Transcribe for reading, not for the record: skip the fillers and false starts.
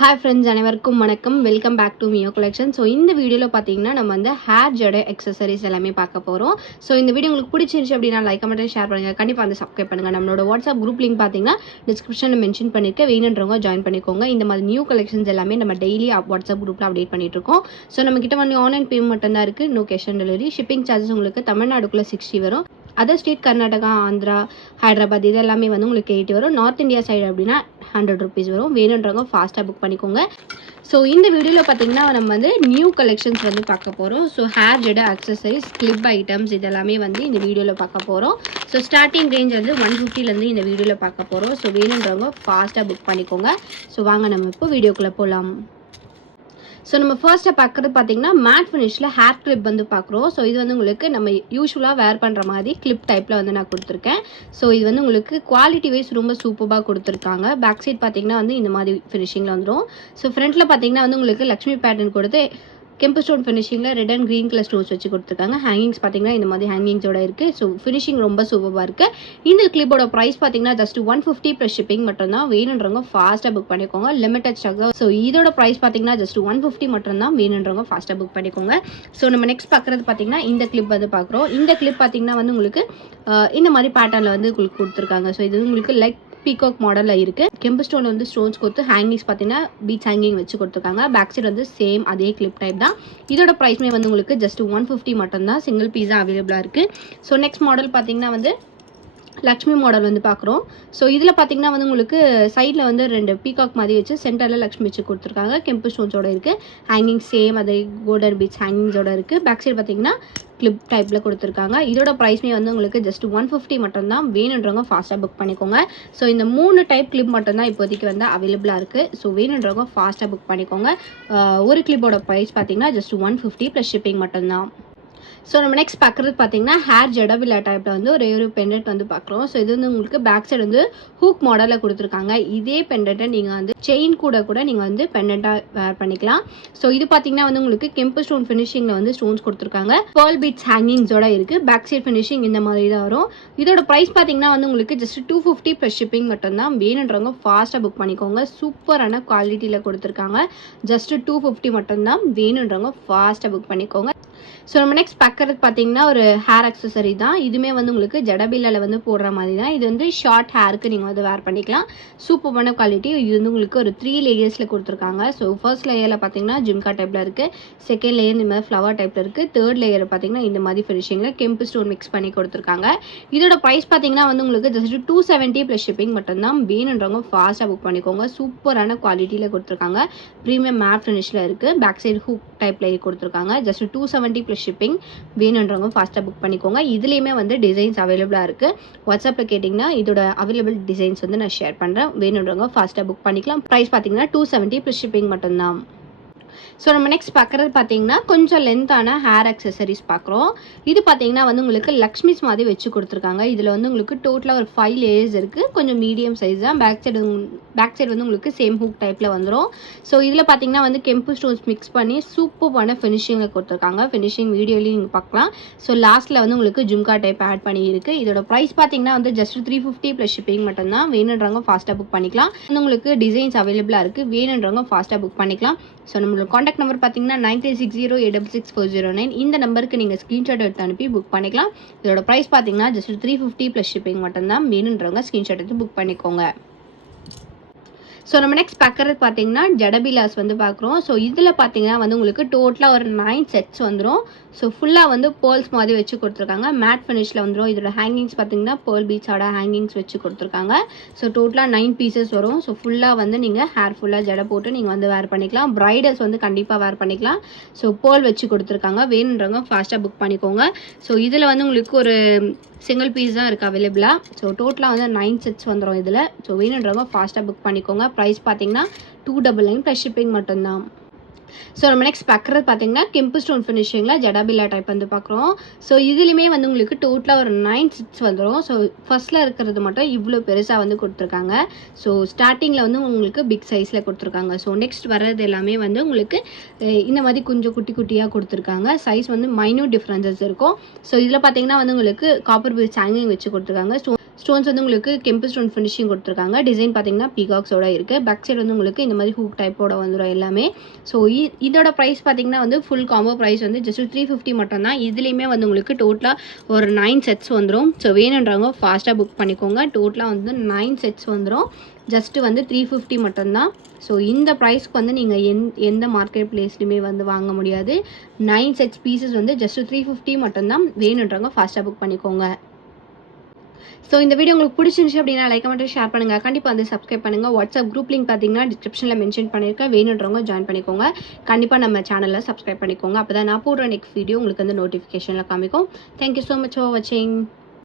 Hi friends, அனைவருக்கும் வணக்கம். Welcome back to Mio collection. So இந்த வீடியோவில் பார்த்தீங்கன்னா நம்ம வந்து ஹேர் ஜடை எக்ஸசரிஸ் எல்லாமே பார்க்க போகிறோம். ஸோ இந்த வீடியோ உங்களுக்கு பிடிச்சிருந்துச்சு அப்படின்னா லைக் கமெண்ட் ஷேர் பண்ணுங்கள். கண்டிப்பாக வந்து சப்ஸ்கிரைப் பண்ணுங்கள். நம்மளோட வாட்ஸ்அப் குரூப் லிங்க் பார்த்தீங்கன்னா டிஸ்கிரிப்ஷனில் மென்ஷன் பண்ணியிருக்கேன். வேணுன்றவங்க ஜாயின் பண்ணிக்கோங்க. இந்த மாதிரி நியூ கலெக்ஷன்ஸ் எல்லாமே நம்ம டெய்லி வாட்ஸ்அப் குரூப்பில் அப்டேட் பண்ணிட்டு இருக்கோம். ஸோ நம்ம கிட்ட வந்து ஆன்லைன் பேமெண்ட் மட்டும் தான் இருக்குது. No cash on delivery. Shipping charges உங்களுக்கு தமிழ்நாடுக்குள்ளே 60 வரும். அதர் ஸ்டேட் கர்நாடகா, ஆந்திரா, ஹைதராபாத் இது எல்லாமே வந்து உங்களுக்கு 80 வரும். நார்த் இந்தியா சைடு அப்படின்னா 100 rupees வரும். வேணுன்றவங்க ஃபாஸ்ட்டாக புக் பண்ணிக்கோங்க. ஸோ இந்த வீடியோவில் பார்த்தீங்கன்னா நம்ம வந்து நியூ கலெக்ஷன்ஸ் வந்து பார்க்க போகிறோம். So hair jet accessories, clip items இதெல்லாமே வந்து இந்த வீடியோவில் பார்க்க போகிறோம். ஸோ ஸ்டார்டிங் ரேஞ்ச் வந்து 150லேருந்து இந்த வீடியோவில் பார்க்க போகிறோம். ஸோ வேணுன்றவங்க ஃபாஸ்ட்டாக புக் பண்ணிக்கோங்க. ஸோ வாங்க நம்ம இப்போ வீடியோக்குள்ளே போகலாம். ஸோ நம்ம ஃபர்ஸ்ட்டாக பார்க்குறது பார்த்தீங்கன்னா மேட் ஃபினிஷில் ஹேர் கிளிப் வந்து பார்க்குறோம். ஸோ இது வந்து உங்களுக்கு நம்ம யூஸ்வலாக வேர் பண்ணுற மாதிரி கிளிப் டைப்பில் வந்து நான் கொடுத்துருக்கேன். ஸோ இது வந்து உங்களுக்கு குவாலிட்டி வைஸ் ரொம்ப சூப்பராக கொடுத்துருக்காங்க. பேக் சைட் பார்த்தீங்கன்னா வந்து இந்த மாதிரி ஃபினிஷிங்கில் வந்துடும். ஸோ ஃப்ரண்ட்டில் பார்த்தீங்கன்னா வந்து உங்களுக்கு லக்ஷ்மி பேட்டர்ன் கொடுத்து கெம்பு ஸ்டோன் ஃபினிஷிங்கில் red and green colour stones வச்சு கொடுத்துருக்காங்க. ஹேங்கிங்ஸ் பார்த்தீங்கன்னா இந்த மாதிரி ஹேங்கிங்ஸோட இருக்குது. ஸோ ஃபினிஷிங் ரொம்ப சூப்பராக இருக்குது. இந்த கிளிப்போட ப்ரைஸ் பார்த்தீங்கன்னா ஜஸ்ட் 150 ப்ளஸ் ஷிப்பிங் மட்டும்தான். வேணுன்றவங்க ஃபாஸ்ட்டாக புக் பண்ணிக்கோங்க. லிமிடெட் ஸ்டாக் தான். ஸோ இதோட ப்ரைஸ் பார்த்தீங்கன்னா ஜஸ்ட் 150 மட்டும்தான். வேணுன்றவங்க ஃபாஸ்ட்டாக புக் பண்ணிக்கோங்க. ஸோ நம்ம நெக்ஸ்ட் பார்க்குறது பார்த்தீங்கன்னா இந்த கிளிப் வந்து பார்க்குறோம். இந்த கிளிப் பார்த்தீங்கன்னா வந்து உங்களுக்கு இந்த மாதிரி பேட்டர்னில் வந்து உங்களுக்கு கொடுத்துருக்காங்க. ஸோ இது உங்களுக்கு லைக் பீகாக் மாடலில் இருக்குது. கெம்பு ஸ்டோனில் வந்து ஸ்டோன்ஸ் கொடுத்து ஹேங்கிங்ஸ் பார்த்தீங்கன்னா பீச் ஹேங்கிங் வச்சு கொடுத்துருக்காங்க. பேக் சைடு வந்து சேம் அதே கிளிப் டைப் தான். இதோட ப்ரைஸ்மே வந்து உங்களுக்கு ஜஸ்ட் 150 மட்டும்தான். சிங்கிள் பீஸா அவைலபிளாக இருக்குது. ஸோ நெக்ஸ்ட் மாடல் பார்த்தீங்கன்னா வந்து லக்ஷ்மி மாடல் வந்து பார்க்குறோம். ஸோ இதில் பார்த்தீங்கன்னா வந்து உங்களுக்கு சைடில் வந்து 2 பீகாக் மாதிரி வச்சு சென்டரில் லக்ஷ்மி வச்சு கொடுத்துருக்காங்க. கெம்பு ஸ்டோன்ஸோட இருக்குது. ஹேங்கிங் சேம் அதே கோல்டன் பீச் ஹேங்கிங்ஸோட இருக்குது. பேக் சைடு பார்த்தீங்கன்னா கிளிப் டைப்பில் கொடுத்துருக்காங்க. இதோட ப்ரைஸ்மே வந்து உங்களுக்கு ஜஸ்ட் 150 மட்டும்தான். வேணுன்றவங்க ஃபாஸ்ட்டாக புக் பண்ணிக்கோங்க. ஸோ இந்த 3 டைப் கிளிப் மட்டும்தான் இப்போதைக்கு வந்து அவைலபிளாக இருக்குது. ஸோ வேணுன்றவங்க ஃபாஸ்ட்டாக புக் பண்ணிக்கோங்க. ஒரு கிளிப்போட ப்ரைஸ் பார்த்தீங்கன்னா ஜஸ்ட் 150 ப்ளஸ் ஷிப்பிங் மட்டும்தான். ஸோ நம்ம நெக்ஸ்ட் பார்க்குறது பார்த்தீங்கன்னா ஹேர் ஜடபில்லா டைப்பில் வந்து ஒரு பெண்டன்ட் வந்து பார்க்குறோம். ஸோ இது வந்து உங்களுக்கு பேக் சைடு வந்து ஹூக் மாடலில் கொடுத்துருக்காங்க. இதே பெண்டன்ட்டை நீங்கள் வந்து செயின் கூட நீங்கள் வந்து பெண்டண்ட்டாக வேர் பண்ணிக்கலாம். ஸோ இது பார்த்தீங்கன்னா வந்து உங்களுக்கு கெம்பு ஸ்டோன் ஃபினிஷிங்கில் வந்து ஸ்டோன்ஸ் கொடுத்துருக்காங்க. பேர்ல் பீட்ஸ் ஹேங்கிங்ஸோட இருக்குது. பேக் சைட் ஃபினிஷிங் இந்த மாதிரி தான் வரும். இதோட ப்ரைஸ் பார்த்தீங்கன்னா வந்து உங்களுக்கு ஜஸ்ட் 250 ப்ளஸ் ஷிப்பிங் மட்டும்தான். வேணுன்றவங்க ஃபாஸ்ட்டாக புக் பண்ணிக்கோங்க. சூப்பரான குவாலிட்டியில் கொடுத்துருக்காங்க. ஜஸ்ட் 250 மட்டும்தான். வேணுன்றவங்க ஃபாஸ்ட்டாக புக் பண்ணிக்கோங்க. ஸோ நம்ம நெக்ஸ்ட் பார்க்குறது பார்த்தீங்கன்னா ஒரு ஹேர் அக்சசரி தான். இதுவுமே வந்து உங்களுக்கு ஜடபில்லாவில் வந்து போடுற மாதிரி தான். இது வந்து ஷார்ட் ஹேருக்கு நீங்கள் வந்து வேர் பண்ணிக்கலாம். சூப்பரான குவாலிட்டி. இது வந்து உங்களுக்கு ஒரு 3 லேயர்ஸில் கொடுத்துருக்காங்க. ஸோ ஃபர்ஸ்ட் லேயரில் பார்த்தீங்கன்னா ஜிம்கா டைப்பில் இருக்குது. செகண்ட் லேயர் இந்த மாதிரி ஃப்ளவர் டைப்பில் இருக்குது. தேர்ட் லேயர் பார்த்தீங்கன்னா இந்த மாதிரி ஃபினிஷிங்கில் கெம்பு ஸ்டோன் மிக்ஸ் பண்ணி கொடுத்துருக்காங்க. இதோட ப்ரைஸ் பார்த்தீங்கன்னா வந்து உங்களுக்கு ஜஸ்ட் 270 ப்ளஸ் ஷிப்பிங் மட்டும்தான். வேணுன்றவங்க ஃபாஸ்ட்டாக புக் பண்ணிக்கோங்க. சூப்பரான குவாலிட்டியில் கொடுத்துருக்காங்க. ப்ரீமியம் மேட் ஃபினிஷில் இருக்குது. பேக் சைடு ஹூக் டைப்பில் கொடுத்துருக்காங்க. Just 270 plus shipping. வேணுன்றவங்க ஃபாஸ்ட்டாக புக் பண்ணிக்கோங்க. இதுலேயுமே வந்து டிசைன்ஸ் அவைலபிளாக இருக்குது. வாட்ஸ்அப்பில் கேட்டிங்கன்னா இதோட அவைலபிள் டிசைன்ஸ் வந்து நான் ஷேர் பண்ணுறேன். வேணுன்றவங்க ஃபாஸ்ட்டாக புக் பண்ணிக்கலாம். ப்ரைஸ் பார்த்தீங்கன்னா 270 ப்ளஸ் ஷிப்பிங் மட்டும்தான். ஸோ நம்ம நெக்ஸ்ட் பார்க்குறது பார்த்தீங்கன்னா கொஞ்சம் லென்த்தான ஹேர் அக்சசரிஸ் பார்க்குறோம். இது பார்த்தீங்கன்னா வந்து உங்களுக்கு லக்ஷ்மிஸ் மாதிரி வச்சு கொடுத்துருக்காங்க. இதில் வந்து உங்களுக்கு டோட்டலாக ஒரு 5 லேயர்ஸ் இருக்குது. கொஞ்சம் மீடியம் சைஸ் தான். பேக் சைடு வந்து உங்களுக்கு சேம் ஹூக் டைப்பில் வந்துடும். ஸோ இதில் பார்த்தீங்கன்னா வந்து கெம்பு ஸ்டோன்ஸ் மிக்ஸ் பண்ணி சூப்பரான ஃபினிஷிங்கில் கொடுத்துருக்காங்க. ஃபினிஷிங் வீடியோலையும் நீங்கள் பார்க்கலாம். ஸோ லாஸ்ட்டில் வந்து உங்களுக்கு ஜும்கா டைப் ஆட் பண்ணியிருக்கு. இதோட ப்ரைஸ் பார்த்தீங்கன்னா வந்து ஜஸ்ட் 350 ப்ளஸ் ஷிப்பிங் மட்டும்தான். வேணுன்றவங்க ஃபாஸ்ட்டாக புக் பண்ணிக்கலாம். வந்து உங்களுக்கு டிசைன்ஸ் அவைலபிளாக இருக்குது. வேணுன்றவங்க ஃபாஸ்ட்டாக புக் பண்ணிக்கலாம். ஸோ நம்மளோட காண்டாக்ட் நம்பர் பார்த்தீங்கன்னா 9360866409. இந்த நம்பருக்கு நீங்கள் ஸ்க்ரீன்ஷாட் எடுத்து அனுப்பி புக் பண்ணிக்கலாம். இதோட ப்ரைஸ் பார்த்தீங்கன்னா ஜஸ்ட் 350 ப்ளஸ் ஷிப்பிங் மட்டும்தான். வேணுன்றவங்க ஸ்க்ரீன்ஷாட் எடுத்து புக் பண்ணிக்கோங்க. ஸோ நம்ம நெக்ஸ்ட் பார்க்குறது பார்த்தீங்கன்னா ஜடபிலாஸ் வந்து பார்க்குறோம். ஸோ இதில் பார்த்தீங்கன்னா வந்து உங்களுக்கு டோட்டலாக ஒரு 9 செட்ஸ் வந்துடும். ஸோ ஃபுல்லாக வந்து பேர்ல்ஸ் மாதிரி வச்சு கொடுத்துருக்காங்க. மேட் ஃபினிஷில் வந்துடும். இதோட ஹேங்கிங்ஸ் பார்த்தீங்கன்னா பேர்ல் பீட்ஸோட ஹேங்கிங்ஸ் வச்சு கொடுத்துருக்காங்க. ஸோ டோட்டலாக 9 பீசஸ் வரும். ஸோ ஃபுல்லாக வந்து நீங்கள் ஹேர் ஃபுல்லாக ஜடை போட்டு நீங்கள் வந்து வேர் பண்ணிக்கலாம். பிரைடல்ஸ் வந்து கண்டிப்பாக வேர் பண்ணிக்கலாம். ஸோ பேர்ல் வச்சு கொடுத்துருக்காங்க. வேணுன்றவங்க ஃபாஸ்ட்டாக புக் பண்ணிக்கோங்க. ஸோ இதில் வந்து உங்களுக்கு ஒரு சிங்கிள் பீஸ் தான் இருக்குது அவைலபிளாக. ஸோ டோட்டலாக வந்து 9 செட்ஸ் வந்துடும் இதில். ஸோ வேணுன்றவங்க ஃபாஸ்ட்டாக புக் பண்ணிக்கோங்க. ப்ரைஸ் பார்த்தீங்கன்னா 299 ப்ளஸ் ஷிப்பிங் மட்டும்தான். ஸோ நம்ம நெக்ஸ்ட் பார்க்குறது பார்த்தீங்கன்னா கெம்பு ஸ்டோன் ஃபினிஷிங்கில் ஜடபில்லா டைப் வந்து பார்க்குறோம். ஸோ இதுலேயுமே வந்து உங்களுக்கு டோட்டலாக ஒரு 9 செட்ஸ் வந்துடும். ஸோ ஃபர்ஸ்ட்டில் இருக்கிறது மட்டும் இவ்வளோ பெருசாக வந்து கொடுத்துருக்காங்க. ஸோ ஸ்டார்டிங்கில் வந்து உங்களுக்கு பிக் சைஸில் கொடுத்துருக்காங்க. ஸோ நெக்ஸ்ட் வர்றது எல்லாமே வந்து உங்களுக்கு இந்த மாதிரி கொஞ்சம் குட்டி குட்டியாக கொடுத்துருக்காங்க. சைஸ் வந்து மைன்யூட் டிஃப்ரென்சஸ் இருக்கும். ஸோ இதில் பார்த்தீங்கன்னா வந்து உங்களுக்கு காப்பர் பீட்ஸ் ஹேங்கிங் வச்சு கொடுத்துருக்காங்க. ஸ்டோன்ஸ் வந்து உங்களுக்கு கெம்பு ஸ்டோன் ஃபினிஷிங் கொடுத்துருக்காங்க. டிசைன் பார்த்தீங்கன்னா பீகாக்ஸோட இருக்குது. பேக் சைடு வந்து உங்களுக்கு இந்த மாதிரி ஹூக் டைப்போட வந்துடும் எல்லாமே. ஸோ இதோட ப்ரைஸ் பார்த்தீங்கன்னா வந்து ஃபுல் காம்போ ப்ரைஸ் வந்து ஜஸ்ட் 350 மட்டும் தான். இதுலேயுமே வந்து உங்களுக்கு டோட்டலாக ஒரு 9 செட்ஸ் வந்துடும். ஸோ வேணுன்றவங்க ஃபாஸ்ட்டாக புக் பண்ணிக்கோங்க. டோட்டலாக வந்து 9 செட்ஸ் வந்துடும். ஜஸ்ட்டு வந்து 350 மட்டும்தான். ஸோ இந்த ப்ரைஸ்க்கு வந்து நீங்கள் எந்த மார்க்கெட் பிளேஸ்லையுமே வந்து வாங்க முடியாது. 9 செட்ஸ் பீசஸ் வந்து ஜஸ்ட் 350 மட்டும்தான். வேணுன்றவங்க ஃபாஸ்ட்டாக புக் பண்ணிக்கோங்க. ஸோ இந்த வீடியோ உங்களுக்கு பிடிச்சிருந்துச்சு அப்படின்னா லைக் மட்டும் ஷேர் பண்ணுங்கள். கண்டிப்பாக வந்து சப்ஸ்கிரைப் பண்ணுங்கள். வாட்ஸ்அப் குரூப் லிங்க் பார்த்தீங்கன்னா டிஸ்கிரிப்ஷனில் மென்ஷன் பண்ணியிருக்கேன். வேணுன்றவங்க ஜாயின் பண்ணிக்கோங்க. கண்டிப்பாக நம்ம சேனலில் சப்ஸ்கிரைப் பண்ணிக்கோங்க. அப்போ தான் நான் போடுற நெக்ஸ்ட் வீடியோ உங்களுக்கு வந்து நோட்டிஃபிகேஷனில் காமிக்கும். தேங்க்யூ ஸோ மச் ஃபார் வாட்சிங்.